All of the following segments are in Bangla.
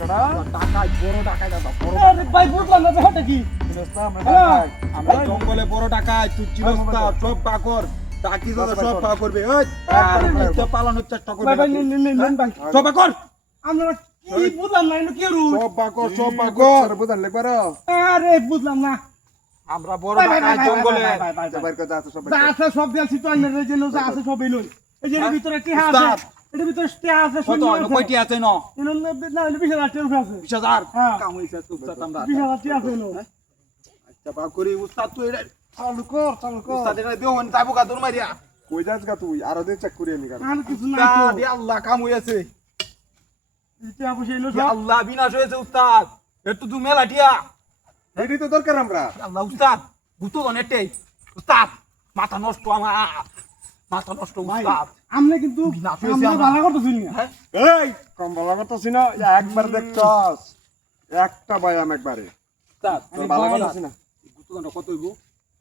টাকাটা টাকায় বড় টাকায় দাদা বড় আরে ভাই বুঝলাম না ব্যাপারটা কি চিনস না আমরা টাকা আমরা জঙ্গলে বড় টাকায় তুই চিনস না সব পাকর টাকি দাদা সব পা করবে ওই আর মিথ্যা পালানোর চেষ্টা করবে ভাই ভাই নেন ভাই সব পাকর আমরা কি বুঝলাম না এটা কি রুল সব পাকর আর বুঝান লাগবার আরে বুঝলাম না আমরা বড় ভাই, ভাই, টাকায় ভাই, জঙ্গলে ভাই, ভাই, ভাই, ভাই, সবার কথা আছে সব যা আছে সব দিয়েছি তো আইনের যে যা আছে সব এলো এই যে এর ভিতরে টিহা আছে উস্তাদ। এর ভিতরে টিহা আছে কত শূন্য আছে কয়টি আছে ন এনো না 20,000 টাকা আছে 20000 হ্যাঁ। কাম হইছে উস্তাদ আমরা 20,000 টাকা আছে এনো আচ্ছা পা করি উস্তাদ তুই এটা চালু কর উস্তাদ এটা দেও না যাবো কা তোর মারিয়া কই যাস গা তুই আর ওদের চেক করি আমি গান আর কিছু নাই তো উস্তাদ ইয়া আল্লাহ কাম হইছে টিহা বসে এলো ইয়া সব আল্লাহ বিনাশ হয়েছে উস্তাদ একটু তুমি মেলা টিয়া এইটাই তো দরকার আমরা আল্লাহ উস্তাদ ভূত অনেকটাই উস্তাদ মাথা নষ্ট আমার মাথা নষ্ট উস্তাদ আমরা কিন্তু বিনাশ হয়েছে আমরা আমার। ভালো করতেছি না হ্যাঁ এই কম বলা করতেছি না একবার দেখছস একটা বায়াম একবারে উস্তাদ তোর ভালো করতেছি না ভূত কত হইব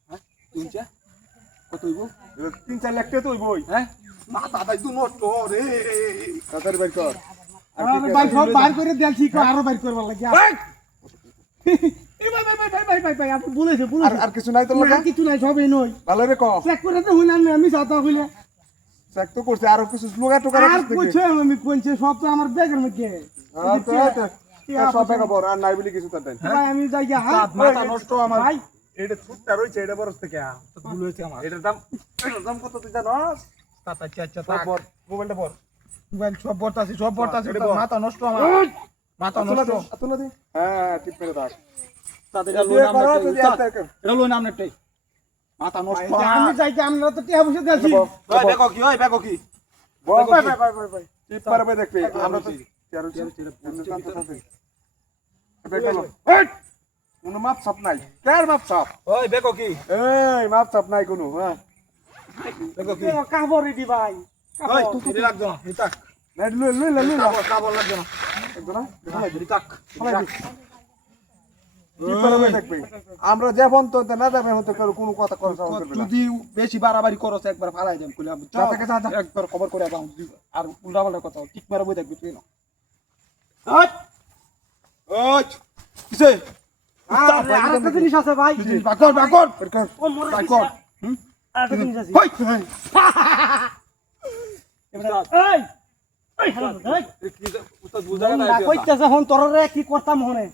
হ্যাঁ তুইছা কত হইব 3-4 লাখ টাকা তো ওই বই হ্যাঁ মাথা তাই তো নষ্ট রে তাড়াতাড়ি বের কর আর আরে কি ভাই কাজ সব করবি? বাইর করে দেন ঠিক আরো বাইর করবার লাগে এই! এই ভাই ভাই ভাই ভাই ভাই ভাই ভাই আপনি বলেছে আর বলেছে আর কিছু নাই তোর না লাগে কিছু নাই সবই নই ভালো রে ক চেক করে তো হইলাম না আমি সাথে হইলে চেক তো করছে আর কিছু স্লোগা টোকা আর রাখিস নাকি কইছে আমি কইছে সব তো আমার ব্যাগের মধ্যে সব টাকা বড় আর নাই বলি কিছু তার নাই ভাই আমি যাই গিয়া হ্যাঁ উস্তাদ, মাথা নষ্ট আমার ভাই এটা ছুটটা রইছে এটা বরস থেকে ভুল হয়েছে আমার এটার দাম কত তুই জানোস আচ্ছা আচ্ছা সব বর মোবাইলটা বর মোবাইল সব বর্তাছি এটা বল। মাথা নষ্ট আমার মাথা নষ্ট আতুলা দি হ্যাঁ ঠিক করে দাও তাদের এটা লোন করো, আমরা যদি একটা কর। এটা লোন আমনেরটাই মাথা নষ্ট আমি যাই গিয়া আমরা তো টিয়া বসে দিয়েছি ওই দেখো কি ওই দেখো কি বল ভাই ভাই ভাই ভাই ভাই টিপ পারে ভাই দেখবি আমরা তো কোনো মাপ সাপ নাই কার মাপ সাপ ওই দেখো কি এই মাপ সাপ নাই কোনো হ্যাঁ দেখো কি কাবর রেডি ভাই ওই তুই লাগছো না হিতাক নাই লই লই লই কাবল লাগছো না একদম না হিতাক টিপ পারে ভাই দেখবি আমরা যে ফোন তো না যাবে হতে কোনো কথা কথা করবে না যদি বেশি বাড়াবাড়ি করছ একবার ফালাই দেন কইলা যা থেকে যা, যা। একবার খবর করে দাও আর উল্টা পাল্টা কথা ঠিক মারা বই দেখবি তুই না ওই ওই কিসে আরে আরেকটা জিনিস আছে ভাই বাকর বাকর ও মরে বাকর আরেকটা জিনিস আছে হই এই এই হ্যালো এই উস্তাদ বুঝা না না কইতেছে হন তোরে কি করতাম হনে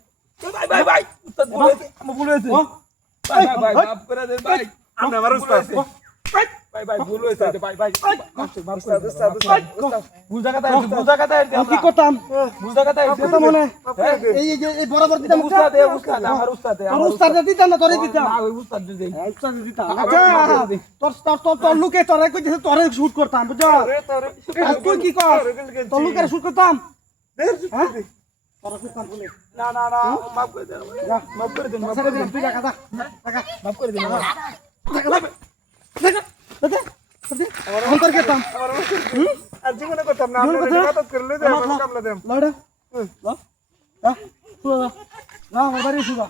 ভাই ভাই ভাই উস্তাদ বলেছে আমি বলেছি ভাই ভাই ভাই মাফ করে দেন ভাই আমরা আমার উস্তাদ ভাই ভাই ভুল হয়েছে ভাই ভাই উস্তাদ ভুল জায়গাতে আইছি ভুল জায়গাতে আইছি কি করতাম ভুল জায়গাতে আইছি কথা মনে এই যে এই বরাবর দিতাম উস্তাদ উস্তাদ আমার উস্তাদ তোর উস্তাদ দিতাম না তোরে দিতাম না ওই উস্তাদ দিই উস্তাদ দিতাম আচ্ছা তোর তোর তোর তোর লুকে তোরে কইতেছে তোরে শুট করতাম বুঝছো আর তুই কি কর তোর লুকে শুট করতাম হ্যাঁ তোরে করতাম বলে না না না মাফ করে দেন যা মাফ করে দেন ছেড়ে দে তুই টাকা টাকা মাফ করে দেন অন্তর কেতাম আর জীবনে করতাম না জীবনে আমরা করতাম? মদত করলে দে আমরা কামলা দেম লড়া না না বাড়ি শুবা